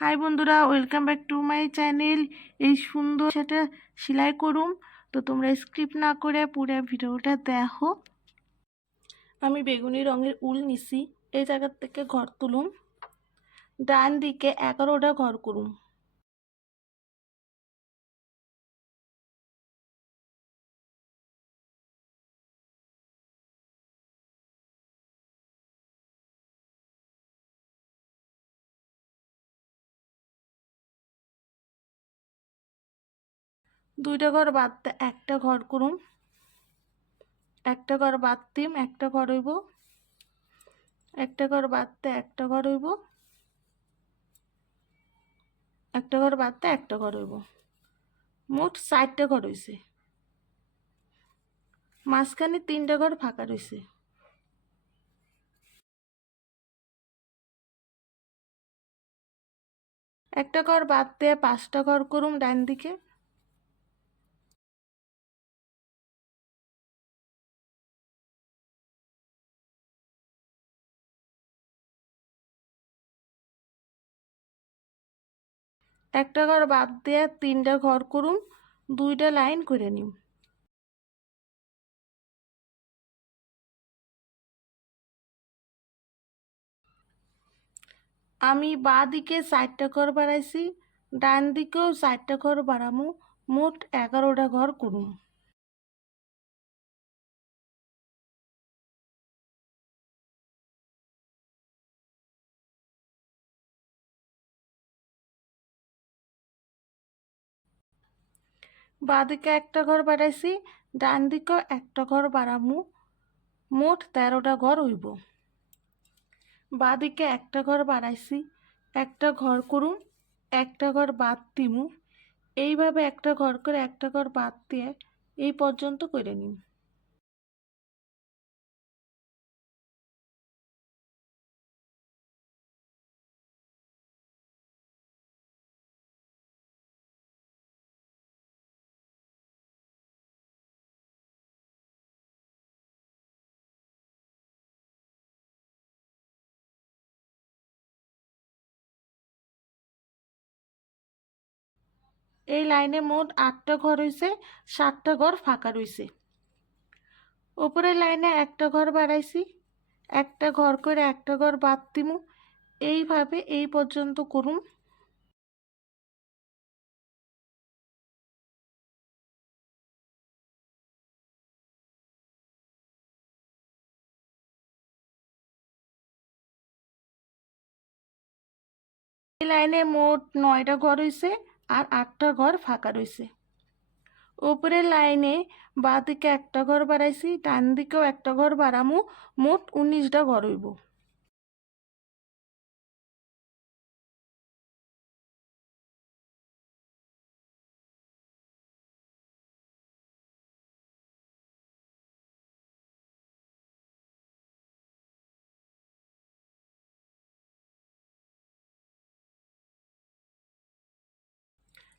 High বন্ধুরা, welcome back to my channel. এই সুন্দর সেটা সেলাই করুম, তো তোমরা স্কিপ না করে পুরো ভিডিওটা দেখো। আমি বেগুনি রঙের উল নিছি, এই জায়গা থেকে ঘর তুলুম, ডান দিকে 11টা ঘর করুম। দুইটা ঘর বাদতে একটা ঘর করুম, একটা ঘর বাদতিম একটা ঘর হইব, একটা ঘর বাদতে একটা ঘর হইব, একটা ঘর বাদতে একটা ঘর হইব, মোট 4টা ঘর হইছে। মাঝখানে 3টা ঘর ফাঁকা রয়েছে। একটা ঘর বাদ দিয়ে 5টা ঘর করুম ডান দিকে। একটা ঘর বাদ দিয়ে 3টা ঘর করুম, 2টা লাইন করে নিম। আমি বাঁ দিকে 4টা ঘর বাড়াইছি, ডান দিকেও 4টা ঘর বাড়ামু, মোট 11টা ঘর করুম। বাঁ দিকে একটা ঘর বাড়াইছি, ডান দিকেও একটা ঘর বাড়ামু, মোট 13টা ঘর হইব। বাঁ দিকে একটা ঘর বাড়াইছি, একটা ঘর করুম, একটা ঘর বাদ দিমু, এইভাবে একটা ঘর করে একটা ঘর বাদ দিয়ে এই পর্যন্ত করে নিম। এই লাইনে মোট 8টা ঘর হয়েছে, 7টা ঘর ফাঁকা রয়েছে। উপরের লাইনে একটা ঘর বাড়াইছি, একটা ঘর করে একটা ঘর বাদ দিমু, এইভাবে এই পর্যন্ত করুন। এই লাইনে মোট 9টা ঘর হয়েছে আর 8টা ঘর ফাঁকা রয়েছে। উপরের লাইনে বাঁ দিকে একটা ঘর বাড়াইছি, ডান দিকেও একটা ঘর বাড়ামু, মোট 19টা ঘর হইব।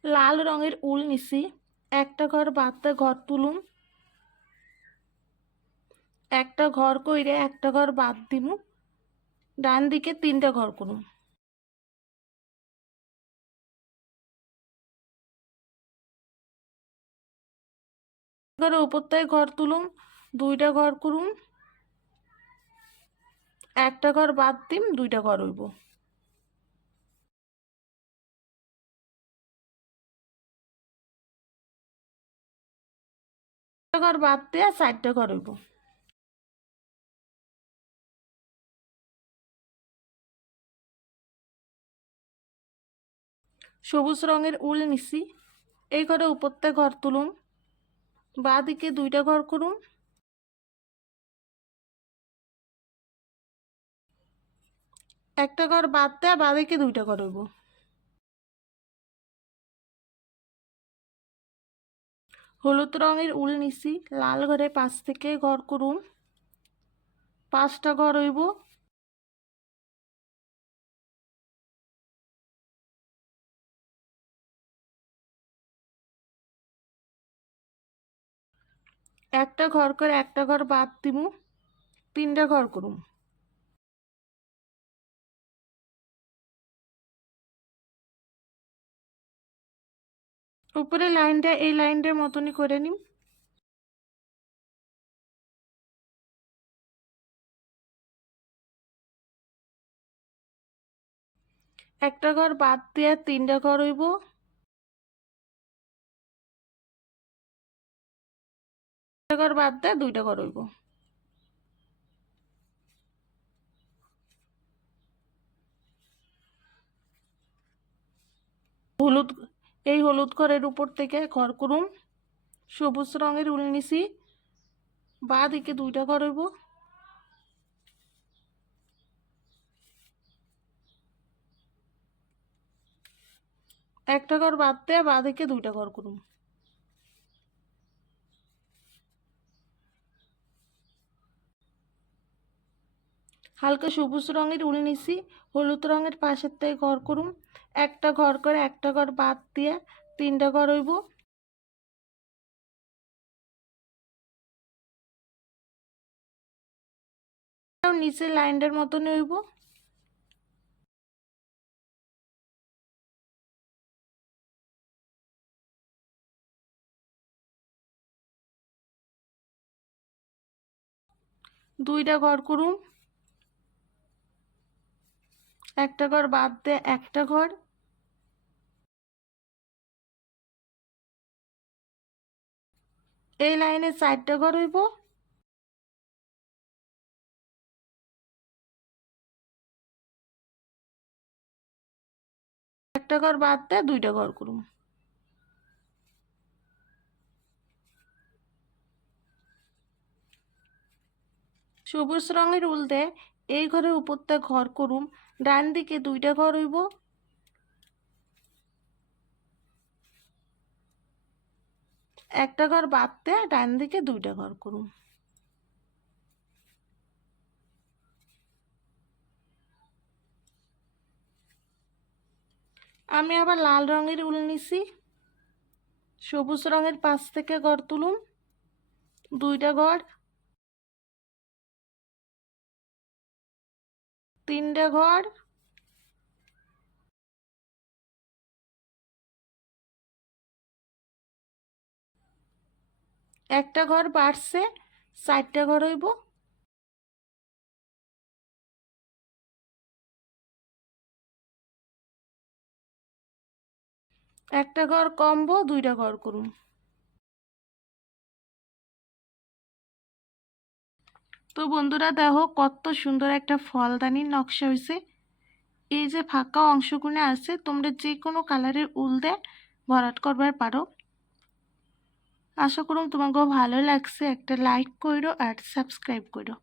লাল রঙের উল নিছি, একটা ঘর বাদতে ঘর তুলুম, একটা ঘর কইরে একটা ঘর বাদ দিমু, ডান দিকে 3টা ঘর করুম। ঘরের উপরটায় ঘর তুলুম, 2টা ঘর করুম, একটা ঘর বাদ দিম, 2টা ঘর হইব। একটা ঘর বাদ দিয়ে 4টা ঘর হইব। সবুজ রঙের উল নিছি, এই ঘরে উপরতে ঘর তুলুম, বাঁ দিকে 2টা ঘর করুম, একটা ঘর বাদ দেয়া বাঁ দিকে 2টা ঘর হইব। হলুদ রঙের উল নিছি, লাল ঘরে 5 থেকে ঘর করুম, 5টা ঘর হইব। একটা ঘর করে একটা ঘর বাদ দিমু, 3টা ঘর করুম। উপরে লাইনটা এই লাইনটার মতনই করে নিম। একটা ঘর বাদ দিয়ে 3টা ঘর হইব। একটা ঘর বাদ দিয়ে 2টা ঘর হইব। হলুদ, এই হলুদ ঘরের উপর থেকে ঘর করুম। সবুজ রঙের উল নিছি, বাঁ দিকে 2টা ঘর হইব। একটা ঘর বাদ দিয়ে বাঁ দিকে 2টা ঘর করুম। হালকা সবুজ রঙের উল নিছি, হলুদ রঙের পাশের থেকে ঘর করুম। একটা ঘর করে একটা ঘর বাদ দিয়ে 3টা ঘর হইব। নিচে লাইনটার মতন হইব। দুইটা ঘর করুম। একটা ঘর বাদ দিয়ে একটা ঘর। এই লাইনে 4টা ঘর হইব। একটা ঘর বাদ দিয়ে 2টা ঘর করুম। সবুজ রঙের উল দিয়ে এই ঘরের উপরটা ঘর করুম। ডান দিকে 2টা ঘর হইব। একটা ঘর বাদ দিয়ে ডান দিকে 2টা ঘর করুম। আমি আবার লাল রঙের উল নিছি, সবুজ রঙের পাশ থেকে ঘর তুলুম। 2টা ঘর, 3টা ঘর, একটা ঘর বাড়ছে, 4টা ঘর হইব। একটা ঘর কমবো, 2টা ঘর করুম। তো বন্ধুরা দেখো কত সুন্দর একটা ফলদানির নকশা হয়েছে। এই যে ফাঁকা অংশগুলো আছে তোমরা যে কোনো কালারের উল দিয়ে ভরাট করবার পারো। আশা করুম তোমাকে ভালো লাগছে। একটা লাইক করো আর সাবস্ক্রাইব করো।